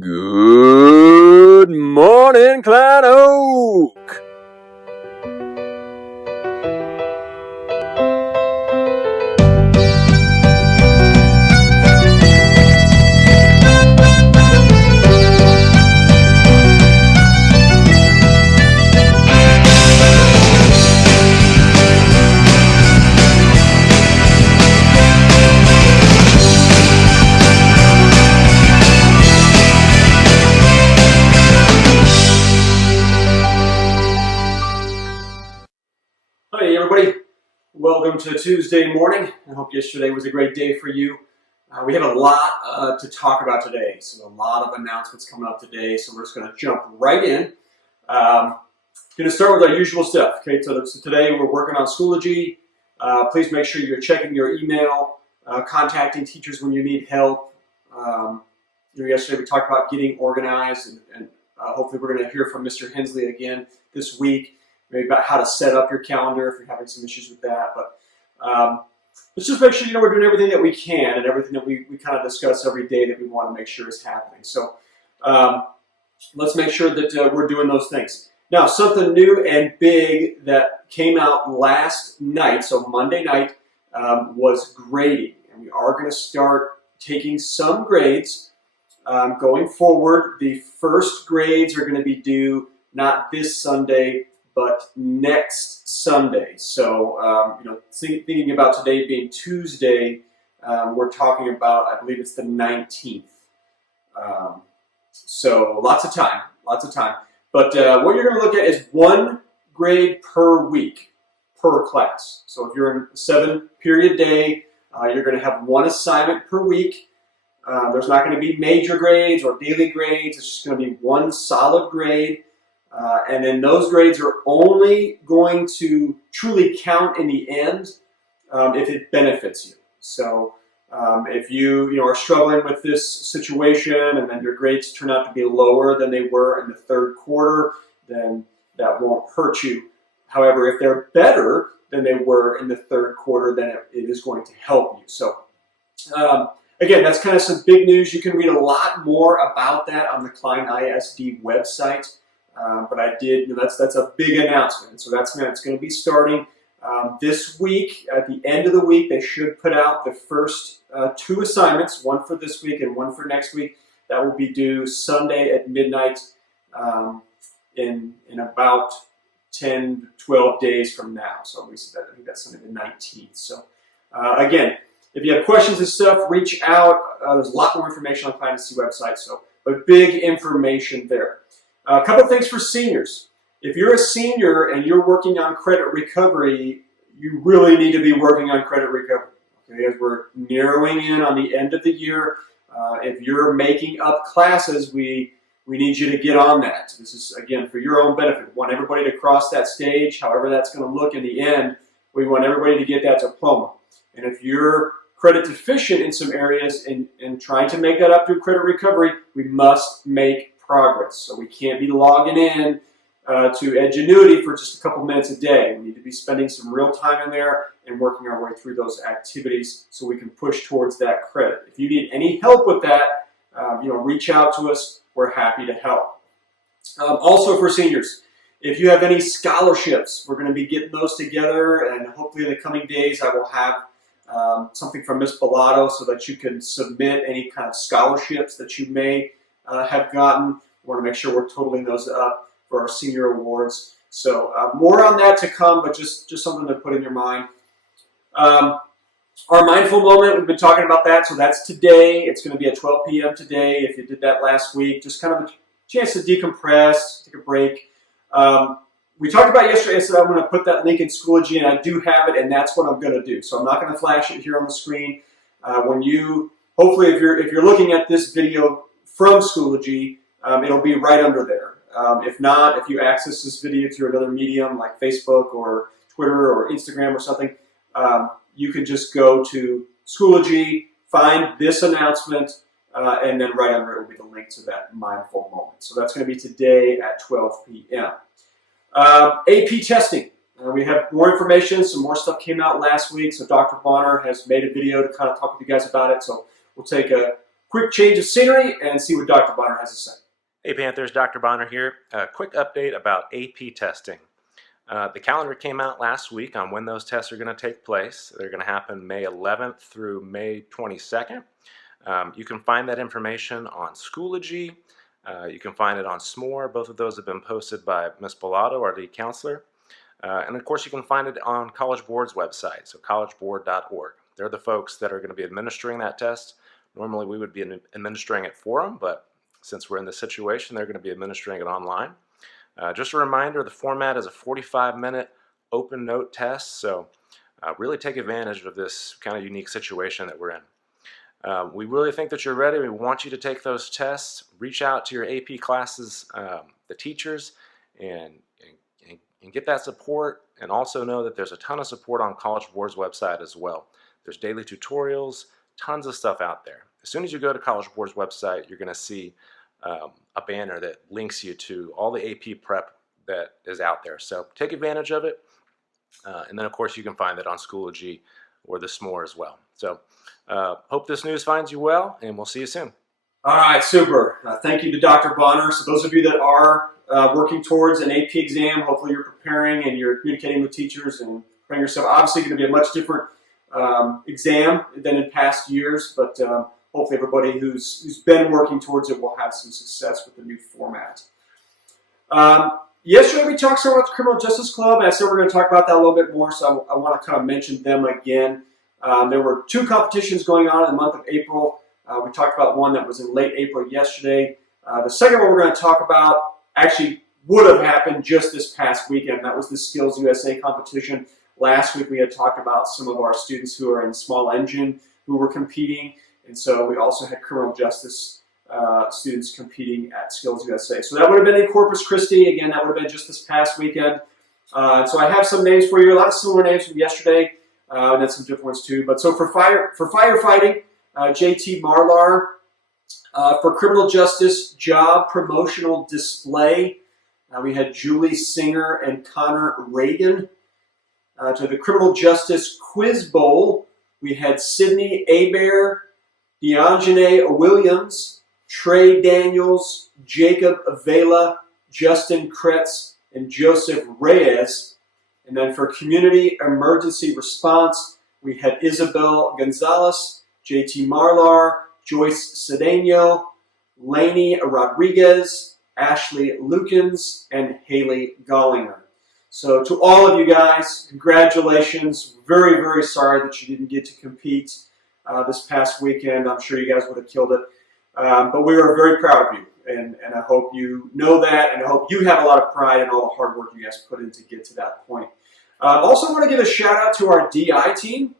Good morning, Klein Oak. Hey everybody, welcome to Tuesday morning. I hope yesterday was a great day for you. We have a lot to talk about today, so a lot of announcements coming up today, so we're just going to jump right in. Going to start with our usual stuff. Okay, so today we're working on Schoology. Please make sure you're checking your email, contacting teachers when you need help. Yesterday we talked about getting organized, and hopefully we're going to hear from Mr. Hensley again this week. Maybe about how to set up your calendar if you're having some issues with that. But let's just make sure we're doing everything that we can and everything that we kind of discuss every day that we want to make sure is happening. So let's make sure that we're doing those things. Now, something new and big that came out last night, so Monday night, was grading. And we are going to start taking some grades. Going forward, the first grades are going to be due not this Sunday, but next Sunday. So, thinking about today being Tuesday, we're talking about, I believe it's the 19th. So lots of time. But what you're going to look at is one grade per week, per class. So if you're in a 7-period day, you're going to have one assignment per week. There's not going to be major grades or daily grades. It's just going to be one solid grade. And then those grades are only going to truly count in the end if it benefits you. So if you are struggling with this situation and then your grades turn out to be lower than they were in the third quarter, then that won't hurt you. However, if they're better than they were in the third quarter, then it is going to help you. So again, that's kind of some big news. You can read a lot more about that on the Klein ISD website. But I did, that's a big announcement. So it's going to be starting this week. At the end of the week, they should put out the first 2 assignments, one for this week and one for next week. That will be due Sunday at midnight in about 10 to 12 days from now. So at least I think that's Sunday the 19th. So again, if you have questions and stuff, reach out. There's a lot more information on Klein ISD website. But big information there. A couple things for seniors. If you're a senior and you're working on credit recovery, you really need to be working on credit recovery. Okay, as we're narrowing in on the end of the year, if you're making up classes, we need you to get on that. This is, again, for your own benefit. We want everybody to cross that stage, however that's going to look in the end. We want everybody to get that diploma. And if you're credit deficient in some areas and trying to make that up through credit recovery, we must make progress. So we can't be logging in to Edgenuity for just a couple minutes a day. We need to be spending some real time in there and working our way through those activities so we can push towards that credit. If you need any help with that, reach out to us. We're happy to help. Also for seniors, if you have any scholarships, we're going to be getting those together, and hopefully in the coming days I will have something from Ms. Bellato so that you can submit any kind of scholarships that you may have gotten. We want to make sure we're totaling those up for our senior awards. So more on that to come, but just something to put in your mind. Our mindful moment, we've been talking about that, so that's today. It's going to be at 12 p.m. today. If you did that last week, just kind of a chance to decompress, take a break. We talked about yesterday, I said I'm going to put that link in Schoology, and I do have it, and that's what I'm going to do. So I'm not going to flash it here on the screen. Hopefully if you're looking at this video from Schoology, it'll be right under there. If not, if you access this video through another medium like Facebook or Twitter or Instagram or something, you can just go to Schoology, find this announcement, and then right under it will be the link to that mindful moment. So that's going to be today at 12 p.m. AP testing. We have more information. Some more stuff came out last week, so Dr. Bonner has made a video to kind of talk with you guys about it. So we'll take a quick change of scenery and see what Dr. Bonner has to say. Hey Panthers, Dr. Bonner here. A quick update about AP testing. The calendar came out last week on when those tests are going to take place. They're going to happen May 11th through May 22nd. You can find that information on Schoology. You can find it on SMORE. Both of those have been posted by Ms. Bellato, our lead counselor. And of course you can find it on College Board's website, so collegeboard.org. They're the folks that are going to be administering that test. Normally we would be administering it for them, but since we're in this situation, they're going to be administering it online. Just a reminder, the format is a 45-minute open note test, so really take advantage of this kind of unique situation that we're in. We really think that you're ready. We want you to take those tests. Reach out to your AP classes, the teachers, and get that support, and also know that there's a ton of support on College Board's website as well. There's daily tutorials, tons of stuff out there. As soon as you go to College Board's website, you're going to see a banner that links you to all the AP prep that is out there. So take advantage of it. And then, of course, you can find it on Schoology or the SMORE as well. So hope this news finds you well, and we'll see you soon. All right, super. Thank you to Dr. Bonner. So those of you that are working towards an AP exam, hopefully you're preparing and you're communicating with teachers and preparing yourself. Obviously going to be a much different exam than in past years, but hopefully everybody who's been working towards it will have some success with the new format. Yesterday we talked some about the Criminal Justice Club, and I said we're going to talk about that a little bit more, so I want to kind of mention them again. There were 2 competitions going on in the month of April. We talked about one that was in late April yesterday. The second one we're going to talk about actually would have happened just this past weekend. That was the Skills USA competition. Last week we had talked about some of our students who are in small engine who were competing, and so we also had criminal justice students competing at Skills USA. So that would have been in Corpus Christi. Again, that would have been just this past weekend. So I have some names for you, a lot of similar names from yesterday, and then some different ones too. But so for firefighting, JT Marlar. For criminal justice job promotional display, we had Julie Singer and Connor Reagan. To the criminal justice quiz bowl, we had Sydney Abair, Deanjane Williams, Trey Daniels, Jacob Avila, Justin Kretz, and Joseph Reyes. And then for community emergency response, we had Isabel Gonzalez, JT Marlar, Joyce Cedeno, Lainey Rodriguez, Ashley Lukens, and Haley Gollinger. So to all of you guys, congratulations. Very, very sorry that you didn't get to compete this past weekend. I'm sure you guys would have killed it. But we are very proud of you, and I hope you know that, and I hope you have a lot of pride in all the hard work you guys put in to get to that point. Also want to give a shout out to our DI team,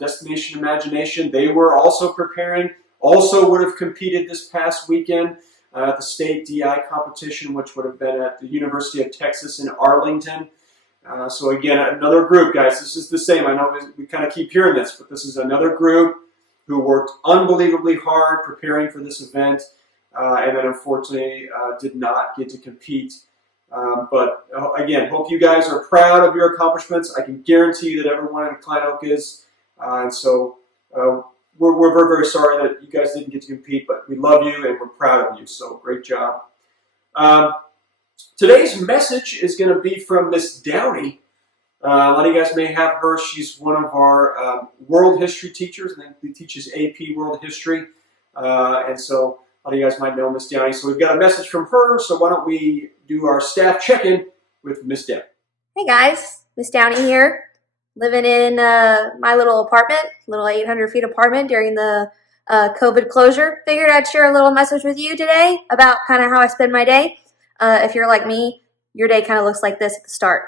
Destination Imagination. They were also preparing, also would have competed this past weekend at the state DI competition, which would have been at the University of Texas in Arlington. So again, another group, guys. This is the same. I know we kind of keep hearing this, but this is another group who worked unbelievably hard preparing for this event, and then unfortunately did not get to compete. But again, hope you guys are proud of your accomplishments. I can guarantee you that everyone in Klein Oak is. And so we're very, very sorry that you guys didn't get to compete, but we love you and we're proud of you. So great job. Today's message is going to be from Miss Downey. A lot of you guys may have her. She's one of our world history teachers, and she teaches AP World History. And so a lot of you guys might know Miss Downey. So we've got a message from her, so why don't we do our staff check-in with Miss Downey. Hey guys, Miss Downey here, living in my little apartment, little 800 feet apartment during the COVID closure. Figured I'd share a little message with you today about kind of how I spend my day. If you're like me, your day kind of looks like this at the start.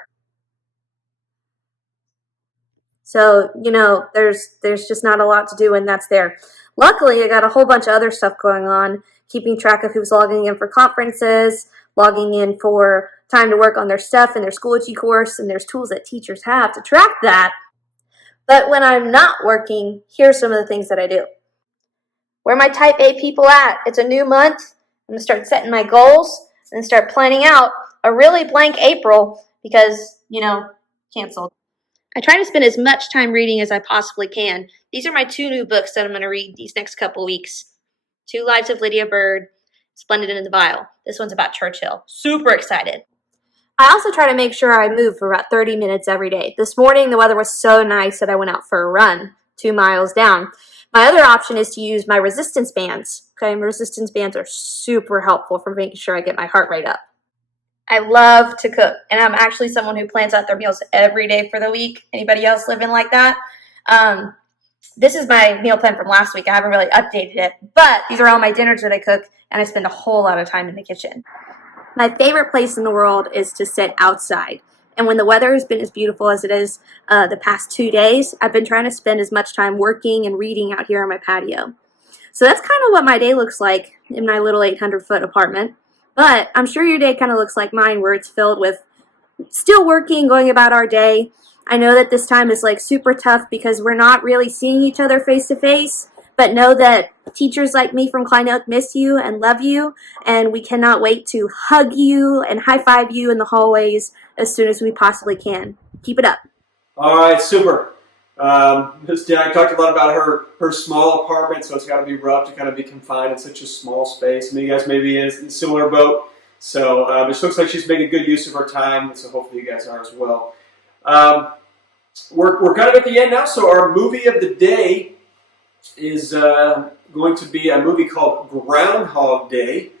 So, you know, there's just not a lot to do when that's there. Luckily, I got a whole bunch of other stuff going on, keeping track of who's logging in for conferences, logging in for time to work on their stuff in their Schoology course, and there's tools that teachers have to track that. But when I'm not working, here's some of the things that I do. Where are my type A people at? It's a new month. I'm going to start setting my goals and start planning out a really blank April because, you know, canceled. I try to spend as much time reading as I possibly can. These are my 2 new books that I'm going to read these next couple weeks. Two Lives of Lydia Bird, Splendid in the Vial. This one's about Churchill. Super excited. I also try to make sure I move for about 30 minutes every day. This morning, the weather was so nice that I went out for a run 2 miles down. My other option is to use my resistance bands. Okay, my resistance bands are super helpful for making sure I get my heart rate up. I love to cook, and I'm actually someone who plans out their meals every day for the week. Anybody else living like that? This is my meal plan from last week. I haven't really updated it, but these are all my dinners that I cook, and I spend a whole lot of time in the kitchen. My favorite place in the world is to sit outside. And when the weather has been as beautiful as it is the past 2 days, I've been trying to spend as much time working and reading out here on my patio. So that's kind of what my day looks like in my little 800-foot apartment. But I'm sure your day kind of looks like mine, where it's filled with still working, going about our day. I know that this time is like super tough because we're not really seeing each other face to face, but know that teachers like me from Klein Oak miss you and love you, and we cannot wait to hug you and high five you in the hallways as soon as we possibly can. Keep it up. All right, super. Miss Diane talked a lot about her small apartment, so it's got to be rough to kind of be confined in such a small space. Some of you guys may be in a similar boat, so it looks like she's making good use of her time, so hopefully you guys are as well. We're kind of at the end now, so our movie of the day is going to be a movie called Groundhog Day.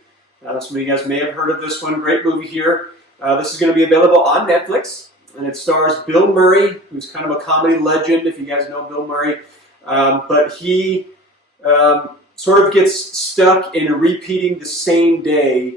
Some of you guys may have heard of this one. Great movie here. This is going to be available on Netflix, and it stars Bill Murray, who's kind of a comedy legend, if you guys know Bill Murray. But he sort of gets stuck in repeating the same day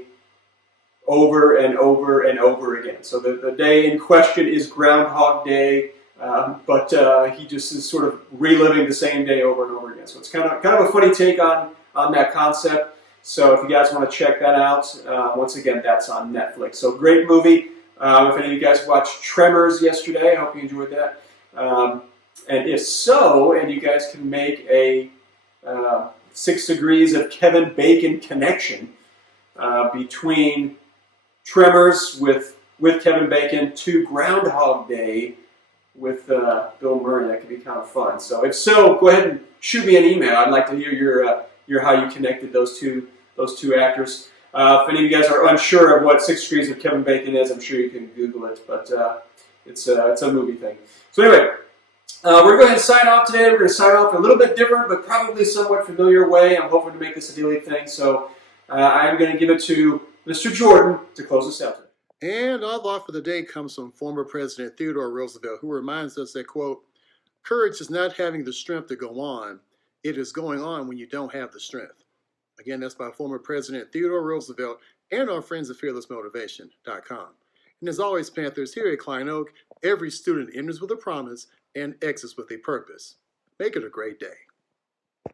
over and over and over again. So the day in question is Groundhog Day, but he just is sort of reliving the same day over and over again. So it's kind of a funny take on that concept. So if you guys want to check that out, once again, that's on Netflix. So great movie. If any of you guys watched Tremors yesterday, I hope you enjoyed that. And if so, and you guys can make a 6 degrees of Kevin Bacon connection between Tremors with Kevin Bacon to Groundhog Day with Bill Murray, that could be kind of fun. So if so, go ahead and shoot me an email. I'd like to hear your how you connected those two actors. If any of you guys are unsure of what 6 Degrees of Kevin Bacon is, I'm sure you can Google it, but it's a movie thing. So anyway, we're going to go ahead and sign off today. We're going to sign off in a little bit different, but probably somewhat familiar way. I'm hoping to make this a daily thing. So I'm going to give it to Mr. Jordan to close us out today. And our thought for the day comes from former President Theodore Roosevelt, who reminds us that, quote, courage is not having the strength to go on. It is going on when you don't have the strength. Again, that's by former President Theodore Roosevelt and our friends at fearlessmotivation.com. And as always, Panthers, here at Klein Oak, every student enters with a promise and exits with a purpose. Make it a great day.